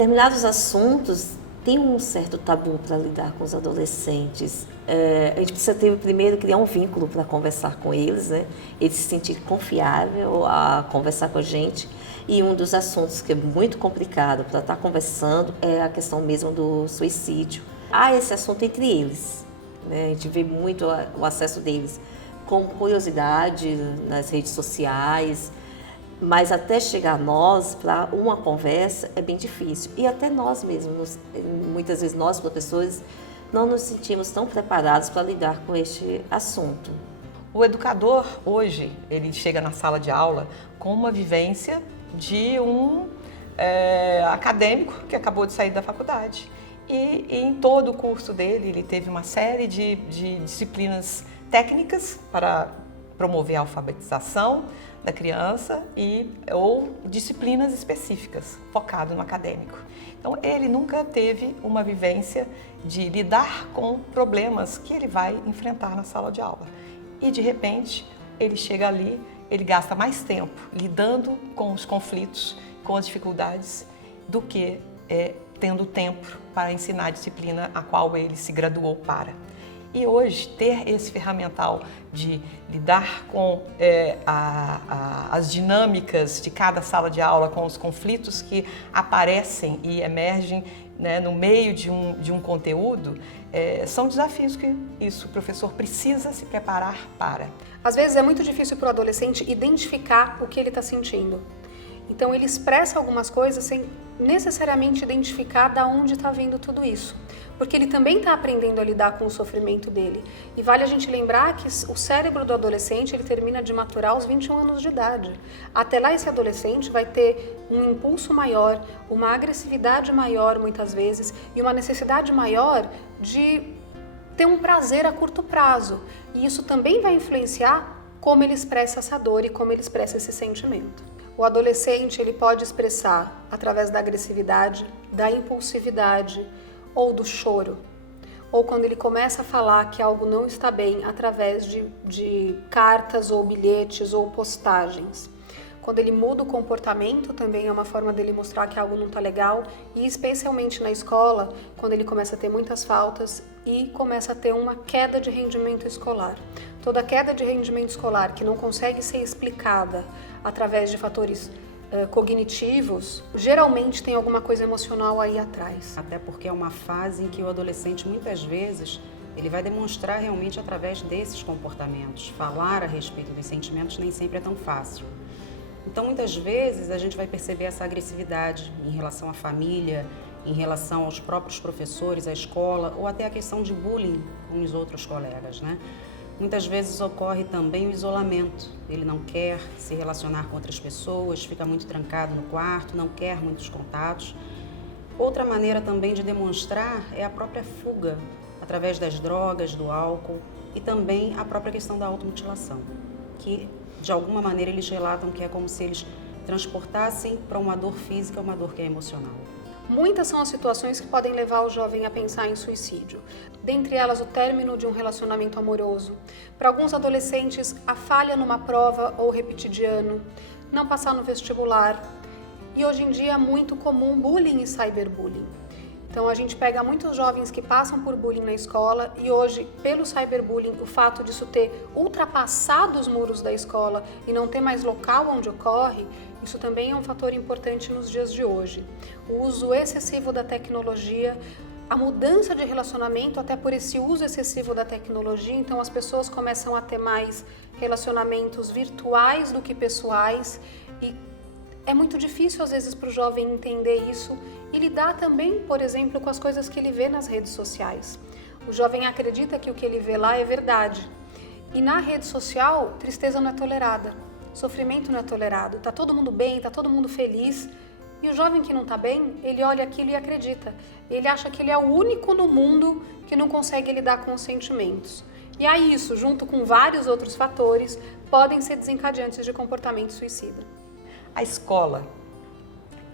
determinados assuntos tem um certo tabu para lidar com os adolescentes. A gente precisa primeiro criar um vínculo para conversar com eles, né? Eles se sentir confiável a conversar com a gente. E um dos assuntos que é muito complicado para estar conversando é a questão mesmo do suicídio. Há esse assunto entre eles, né? A gente vê muito o acesso deles com curiosidade nas redes sociais, mas até chegar a nós, para uma conversa, é bem difícil. E até nós mesmos, muitas vezes nós, professores, não nos sentimos tão preparados para lidar com este assunto. O educador, hoje, ele chega na sala de aula com uma vivência de um acadêmico que acabou de sair da faculdade. E em todo o curso dele, ele teve uma série de disciplinas técnicas para promover a alfabetização da criança ou disciplinas específicas, focado no acadêmico. Então, ele nunca teve uma vivência de lidar com problemas que ele vai enfrentar na sala de aula. E, de repente, ele chega ali, ele gasta mais tempo lidando com os conflitos, com as dificuldades, do que tendo tempo para ensinar a disciplina a qual ele se graduou para. E hoje, ter esse ferramental de lidar com as dinâmicas de cada sala de aula, com os conflitos que aparecem e emergem, né, no meio de um conteúdo, são desafios que o professor precisa se preparar para. Às vezes é muito difícil para o adolescente identificar o que ele está sentindo. Então ele expressa algumas coisas sem necessariamente identificar de onde está vindo tudo isso. Porque ele também está aprendendo a lidar com o sofrimento dele. E vale a gente lembrar que o cérebro do adolescente ele termina de maturar aos 21 anos de idade. Até lá esse adolescente vai ter um impulso maior, uma agressividade maior muitas vezes e uma necessidade maior de ter um prazer a curto prazo. E isso também vai influenciar como ele expressa essa dor e como ele expressa esse sentimento. O adolescente ele pode expressar através da agressividade, da impulsividade ou do choro. Ou quando ele começa a falar que algo não está bem através de cartas ou bilhetes ou postagens. Quando ele muda o comportamento também é uma forma dele mostrar que algo não está legal. E especialmente na escola, quando ele começa a ter muitas faltas e começa a ter uma queda de rendimento escolar. Toda queda de rendimento escolar que não consegue ser explicada através de fatores cognitivos, geralmente tem alguma coisa emocional aí atrás. Até porque é uma fase em que o adolescente, muitas vezes, ele vai demonstrar realmente através desses comportamentos. Falar a respeito dos sentimentos nem sempre é tão fácil. Então, muitas vezes, a gente vai perceber essa agressividade em relação à família, em relação aos próprios professores, à escola, ou até a questão de bullying com os outros colegas, né? Muitas vezes ocorre também o isolamento. Ele não quer se relacionar com outras pessoas, fica muito trancado no quarto, não quer muitos contatos. Outra maneira também de demonstrar é a própria fuga, através das drogas, do álcool e também a própria questão da automutilação, que de alguma maneira eles relatam que é como se eles transportassem para uma dor física, uma dor que é emocional. Muitas são as situações que podem levar o jovem a pensar em suicídio. Dentre elas, o término de um relacionamento amoroso. Para alguns adolescentes, a falha numa prova ou repetir de ano, não passar no vestibular. E hoje em dia é muito comum bullying e cyberbullying. Então a gente pega muitos jovens que passam por bullying na escola e hoje, pelo cyberbullying, o fato disso ter ultrapassado os muros da escola e não ter mais local onde ocorre, isso também é um fator importante nos dias de hoje. O uso excessivo da tecnologia, a mudança de relacionamento até por esse uso excessivo da tecnologia, então as pessoas começam a ter mais relacionamentos virtuais do que pessoais e é muito difícil às vezes para o jovem entender isso e lidar também, por exemplo, com as coisas que ele vê nas redes sociais. O jovem acredita que o que ele vê lá é verdade e na rede social tristeza não é tolerada. Sofrimento não é tolerado, tá todo mundo bem, tá todo mundo feliz e o jovem que não tá bem, ele olha aquilo e acredita. Ele acha que ele é o único no mundo que não consegue lidar com os sentimentos. E aí isso, junto com vários outros fatores, podem ser desencadeantes de comportamento suicida. A escola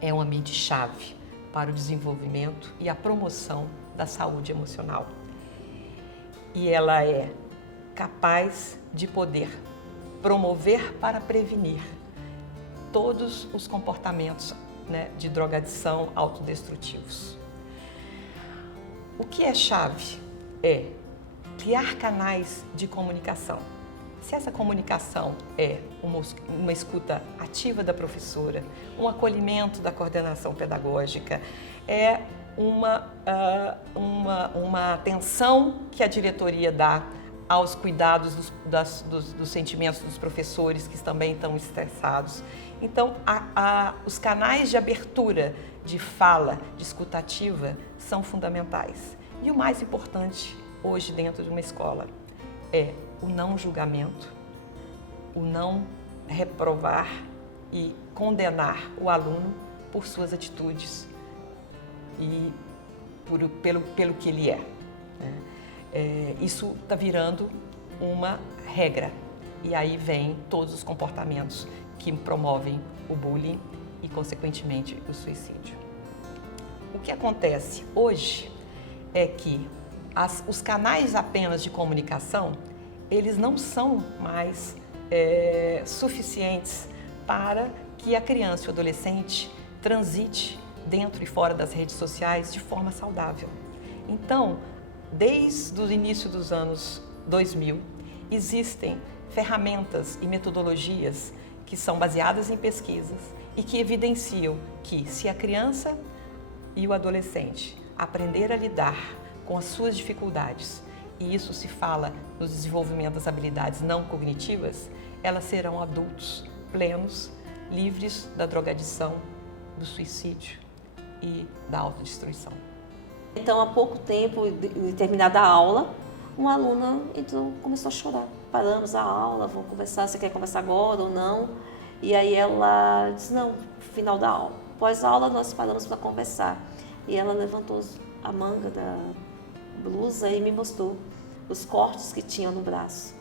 é um ambiente-chave para o desenvolvimento e a promoção da saúde emocional. E ela é capaz de poder promover para prevenir todos os comportamentos né, de drogadição autodestrutivos. O que é chave é criar canais de comunicação. Se essa comunicação é uma escuta ativa da professora, um acolhimento da coordenação pedagógica, é uma atenção que a diretoria dá aos cuidados dos sentimentos dos professores que também estão estressados. Então, os canais de abertura, de fala, de escuta ativa são fundamentais. E o mais importante hoje dentro de uma escola é o não julgamento, o não reprovar e condenar o aluno por suas atitudes e pelo que ele é. Isso está virando uma regra e aí vem todos os comportamentos que promovem o bullying e, consequentemente, o suicídio. O que acontece hoje é que os canais apenas de comunicação, eles não são mais suficientes para que a criança e o adolescente transite dentro e fora das redes sociais de forma saudável. Então, desde o início dos anos 2000, existem ferramentas e metodologias que são baseadas em pesquisas e que evidenciam que se a criança e o adolescente aprender a lidar com as suas dificuldades, e isso se fala no desenvolvimento das habilidades não cognitivas, elas serão adultos plenos, livres da drogadição, do suicídio e da autodestruição. Então, há pouco tempo, em determinada aula, uma aluna começou a chorar. Paramos a aula, vamos conversar, você quer conversar agora ou não? E aí ela disse, não, final da aula. Após a aula, nós paramos para conversar. E ela levantou a manga da blusa e me mostrou os cortes que tinha no braço.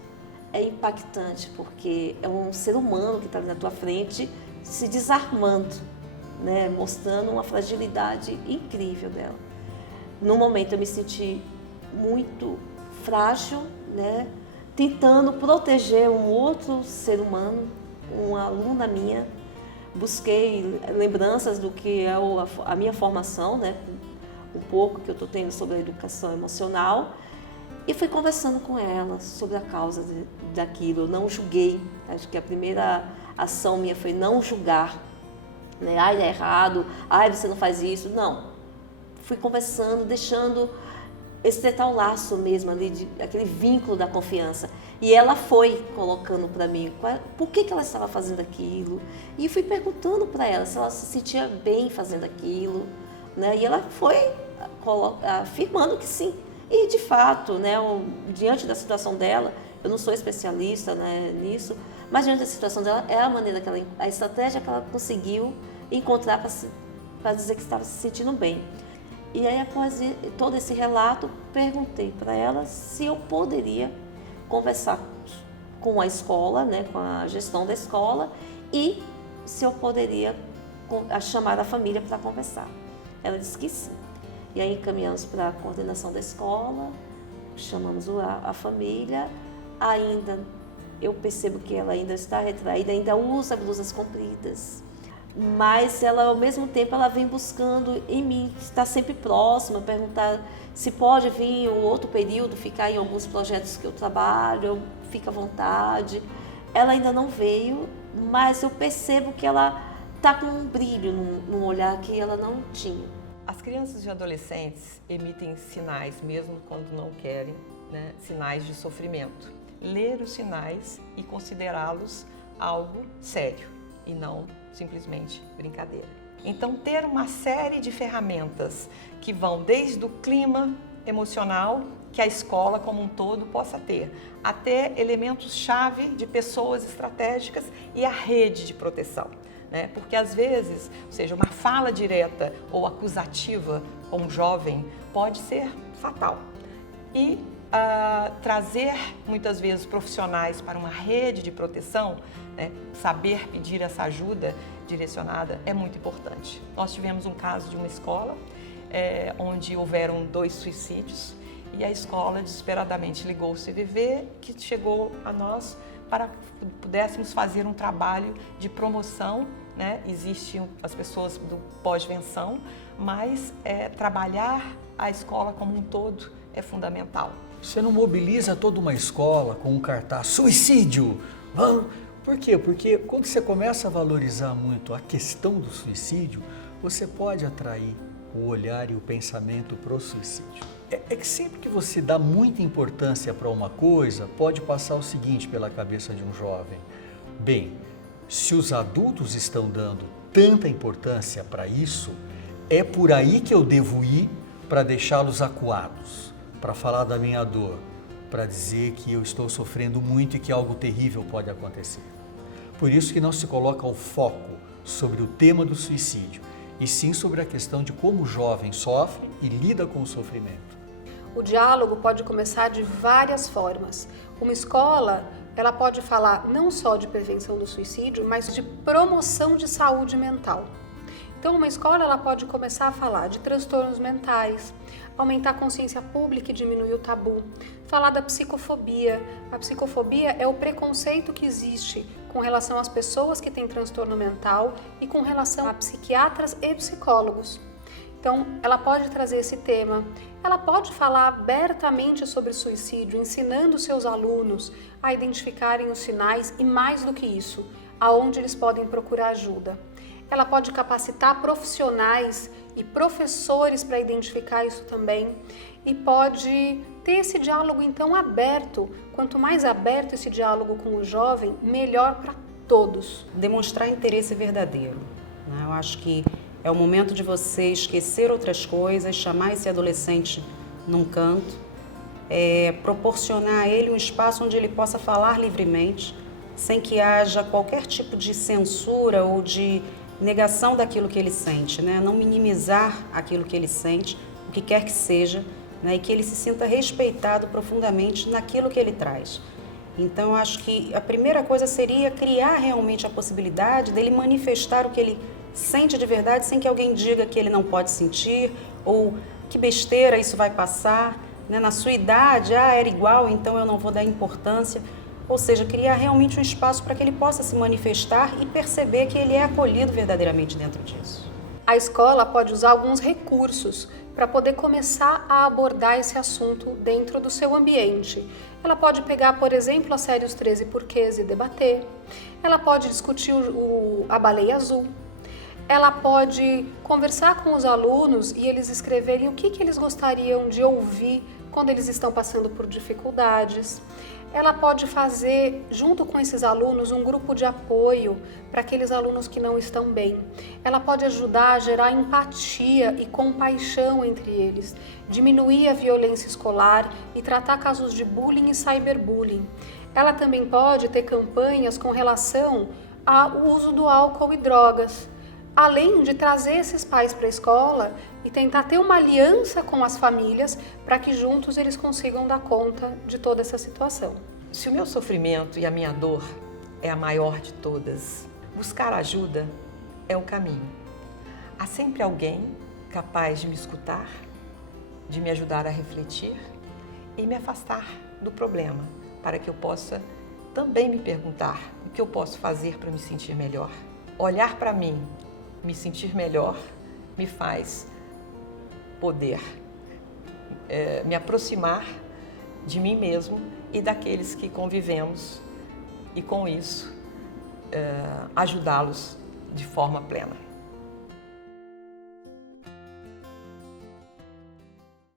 É impactante, porque é um ser humano que está ali na tua frente, se desarmando, né? Mostrando uma fragilidade incrível dela. No momento eu me senti muito frágil, né? Tentando proteger um outro ser humano, uma aluna minha. Busquei lembranças do que é a minha formação, né? Um pouco que eu estou tendo sobre a educação emocional. E fui conversando com ela sobre a causa daquilo. Eu não julguei. Acho que a primeira ação minha foi não julgar. Né? Ai, é errado. Ai, você não faz isso. Não. Fui conversando, deixando estreitar o laço mesmo ali, aquele vínculo da confiança. E ela foi colocando para mim por que ela estava fazendo aquilo. E fui perguntando para ela se ela se sentia bem fazendo aquilo. Né? E ela foi afirmando que sim. E de fato, né, diante da situação dela, eu não sou especialista, né, nisso, mas diante da situação dela, é a maneira que a estratégia que ela conseguiu encontrar para dizer que estava se sentindo bem. E aí, após todo esse relato, perguntei para ela se eu poderia conversar com a escola, né, com a gestão da escola, e se eu poderia chamar a família para conversar. Ela disse que sim. E aí encaminhamos para a coordenação da escola, chamamos a família, ainda eu percebo que ela ainda está retraída, ainda usa blusas compridas, mas ela ao mesmo tempo ela vem buscando em mim, está sempre próxima, perguntar se pode vir um outro período, ficar em alguns projetos que eu trabalho, fica à vontade. Ela ainda não veio, mas eu percebo que ela está com um brilho no olhar que ela não tinha. As crianças e adolescentes emitem sinais, mesmo quando não querem, né? Sinais de sofrimento. Ler os sinais e considerá-los algo sério e não simplesmente brincadeira. Então, ter uma série de ferramentas que vão desde o clima emocional que a escola como um todo possa ter, até elementos-chave de pessoas estratégicas e a rede de proteção. Porque às vezes, ou seja, uma fala direta ou acusativa com um jovem pode ser fatal. E trazer muitas vezes profissionais para uma rede de proteção, né, saber pedir essa ajuda direcionada é muito importante. Nós tivemos um caso de uma escola onde houveram 2 suicídios e a escola desesperadamente ligou o CVV, que chegou a nós para que pudéssemos fazer um trabalho de promoção, né? Existem as pessoas do pós-venção, mas trabalhar a escola como um todo é fundamental. Você não mobiliza toda uma escola com um cartaz suicídio? Por quê? Porque quando você começa a valorizar muito a questão do suicídio, você pode atrair o olhar e o pensamento para o suicídio. É que sempre que você dá muita importância para uma coisa, pode passar o seguinte pela cabeça de um jovem. Bem, se os adultos estão dando tanta importância para isso, é por aí que eu devo ir para deixá-los acuados, para falar da minha dor, para dizer que eu estou sofrendo muito e que algo terrível pode acontecer. Por isso que não se coloca o foco sobre o tema do suicídio, e sim sobre a questão de como o jovem sofre e lida com o sofrimento. O diálogo pode começar de várias formas. Uma escola, ela pode falar não só de prevenção do suicídio, mas de promoção de saúde mental. Então, uma escola ela pode começar a falar de transtornos mentais, aumentar a consciência pública e diminuir o tabu, falar da psicofobia. A psicofobia é o preconceito que existe com relação às pessoas que têm transtorno mental e com relação a psiquiatras e psicólogos. Então, ela pode trazer esse tema, ela pode falar abertamente sobre suicídio, ensinando seus alunos a identificarem os sinais e, mais do que isso, aonde eles podem procurar ajuda. Ela pode capacitar profissionais e professores para identificar isso também e pode ter esse diálogo então aberto. Quanto mais aberto esse diálogo com o jovem, melhor para todos. Demonstrar interesse verdadeiro, né? Eu acho que é o momento de você esquecer outras coisas, chamar esse adolescente num canto, proporcionar a ele um espaço onde ele possa falar livremente, sem que haja qualquer tipo de censura ou de negação daquilo que ele sente, né? Não minimizar aquilo que ele sente, o que quer que seja, né? E que ele se sinta respeitado profundamente naquilo que ele traz. Então, eu acho que a primeira coisa seria criar realmente a possibilidade dele manifestar o que ele sente de verdade, sem que alguém diga que ele não pode sentir, ou que besteira, isso vai passar, né? Na sua idade, era igual, então eu não vou dar importância. Ou seja, criar realmente um espaço para que ele possa se manifestar e perceber que ele é acolhido verdadeiramente dentro disso. A escola pode usar alguns recursos para poder começar a abordar esse assunto dentro do seu ambiente. Ela pode pegar, por exemplo, a série Os 13 Porquês e debater. Ela pode discutir a baleia azul. Ela pode conversar com os alunos e eles escreverem o que eles gostariam de ouvir quando eles estão passando por dificuldades. Ela pode fazer, junto com esses alunos, um grupo de apoio para aqueles alunos que não estão bem. Ela pode ajudar a gerar empatia e compaixão entre eles, diminuir a violência escolar e tratar casos de bullying e cyberbullying. Ela também pode ter campanhas com relação ao uso do álcool e drogas, além de trazer esses pais para a escola e tentar ter uma aliança com as famílias para que juntos eles consigam dar conta de toda essa situação. Se o meu sofrimento e a minha dor é a maior de todas, buscar ajuda é o caminho. Há sempre alguém capaz de me escutar, de me ajudar a refletir e me afastar do problema, para que eu possa também me perguntar o que eu posso fazer para me sentir melhor. Olhar para mim, me sentir melhor, me faz poder me aproximar de mim mesmo e daqueles que convivemos e, com isso, ajudá-los de forma plena.